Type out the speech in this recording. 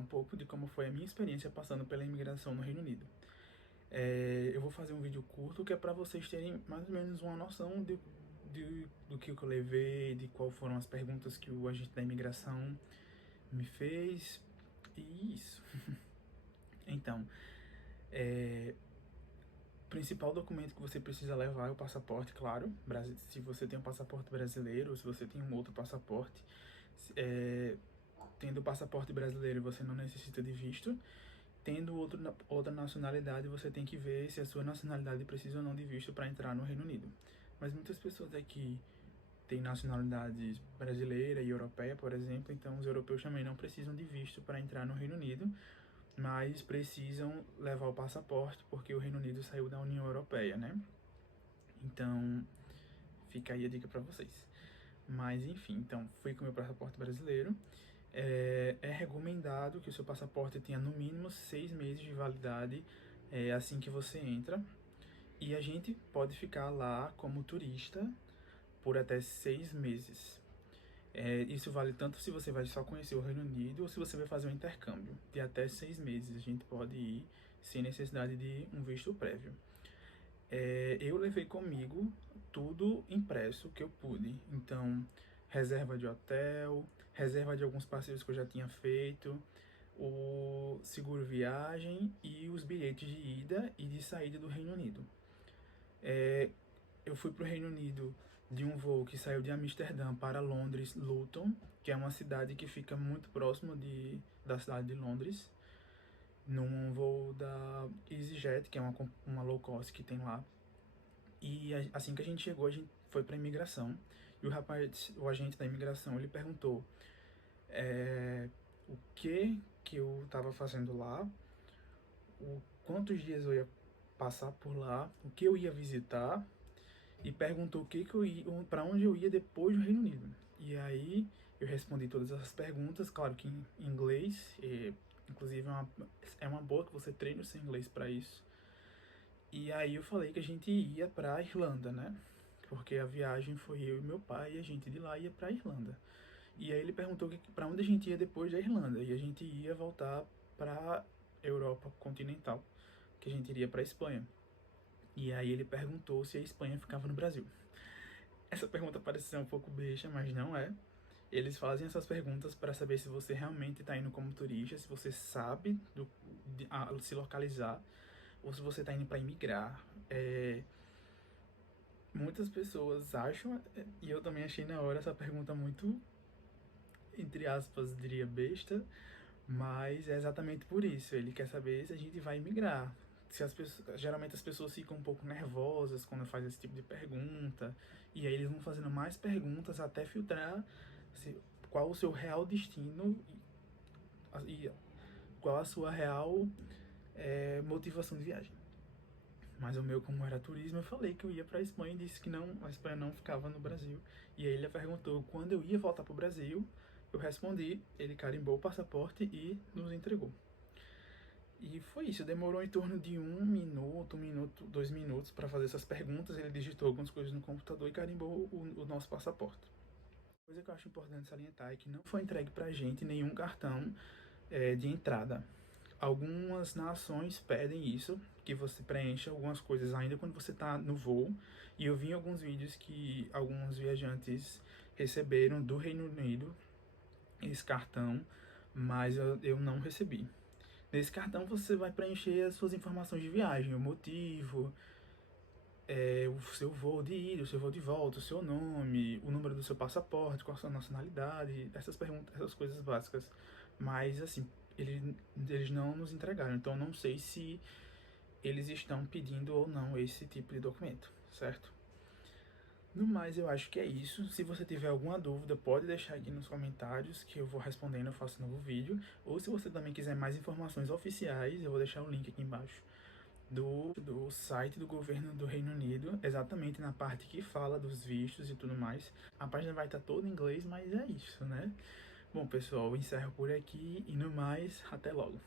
um pouco de como foi a minha experiência passando pela imigração no Reino Unido. Eu vou fazer um vídeo curto que é para vocês terem mais ou menos uma noção do que eu levei, de quais foram as perguntas que o agente da imigração me fez, e isso. Então, o principal documento que você precisa levar é o passaporte, claro. Se você tem um passaporte brasileiro ou se você tem um outro passaporte, tendo o passaporte brasileiro você não necessita de visto. Tendo outra nacionalidade, você tem que ver se a sua nacionalidade precisa ou não de visto para entrar no Reino Unido. Mas muitas pessoas aqui têm nacionalidade brasileira e europeia, por exemplo, então os europeus também não precisam de visto para entrar no Reino Unido, mas precisam levar o passaporte porque o Reino Unido saiu da União Europeia, né? Então, fica aí a dica para vocês. Mas enfim, então fui com o meu passaporte brasileiro. É recomendado que o seu passaporte tenha no mínimo 6 meses de validade assim que você entra. E a gente pode ficar lá como turista por até 6 meses. Isso vale tanto se você vai só conhecer o Reino Unido ou se você vai fazer um intercâmbio. De até 6 meses a gente pode ir sem necessidade de um visto prévio. Eu levei comigo tudo impresso que eu pude. Então, reserva de hotel, reserva de alguns passeios que eu já tinha feito, o seguro viagem e os bilhetes de ida e de saída do Reino Unido. Eu fui para o Reino Unido de um voo que saiu de Amsterdã para Londres, Luton, que é uma cidade que fica muito próximo da cidade de Londres, num voo da EasyJet, que é uma low cost que tem lá. E assim que a gente chegou, a gente foi para a imigração. E o agente da imigração, ele perguntou o que eu estava fazendo lá, quantos dias eu ia passar por lá, o que eu ia visitar, e perguntou para onde eu ia depois do Reino Unido. E aí eu respondi todas essas perguntas, claro que em inglês, inclusive é uma boa que você treine o seu inglês para isso. E aí eu falei que a gente ia pra Irlanda, né? Porque a viagem foi eu e meu pai e a gente de lá ia pra Irlanda. E aí ele perguntou pra onde a gente ia depois da Irlanda. E a gente ia voltar pra Europa continental, que a gente iria pra Espanha. E aí ele perguntou se a Espanha ficava no Brasil. Essa pergunta parece ser um pouco besta, mas não é. Eles fazem essas perguntas para saber se você realmente está indo como turista, se você sabe se localizar, ou se você está indo para imigrar. Muitas pessoas acham, e eu também achei na hora essa pergunta muito, entre aspas, diria besta, mas é exatamente por isso. Ele quer saber se a gente vai imigrar. Geralmente as pessoas ficam um pouco nervosas quando faz esse tipo de pergunta, e aí eles vão fazendo mais perguntas até filtrar qual o seu real destino e qual a sua real motivação de viagem. Mas o meu, como era turismo, eu falei que eu ia para a Espanha e disse que não, a Espanha não ficava no Brasil. E aí ele perguntou quando eu ia voltar para o Brasil. Eu respondi, ele carimbou o passaporte e nos entregou. E foi isso, demorou em torno de 1 minuto, 2 minutos para fazer essas perguntas. Ele digitou algumas coisas no computador e carimbou o nosso passaporte. Coisa que eu acho importante salientar é que não foi entregue pra gente nenhum cartão de entrada. Algumas nações pedem isso, que você preencha algumas coisas ainda quando você está no voo. E eu vi em alguns vídeos que alguns viajantes receberam do Reino Unido esse cartão, mas eu não recebi. Nesse cartão você vai preencher as suas informações de viagem, o motivo, o seu voo de ida, o seu voo de volta, o seu nome, o número do seu passaporte, qual a sua nacionalidade, essas perguntas, essas coisas básicas. Mas assim, eles não nos entregaram, então não sei se eles estão pedindo ou não esse tipo de documento, certo? No mais, eu acho que é isso. Se você tiver alguma dúvida, pode deixar aqui nos comentários que eu vou respondendo, eu faço um novo vídeo. Ou se você também quiser mais informações oficiais, eu vou deixar o link aqui embaixo do site do governo do Reino Unido, exatamente na parte que fala dos vistos e tudo mais. A página vai estar toda em inglês, mas é isso, né? Bom, pessoal, eu encerro por aqui e no mais, até logo.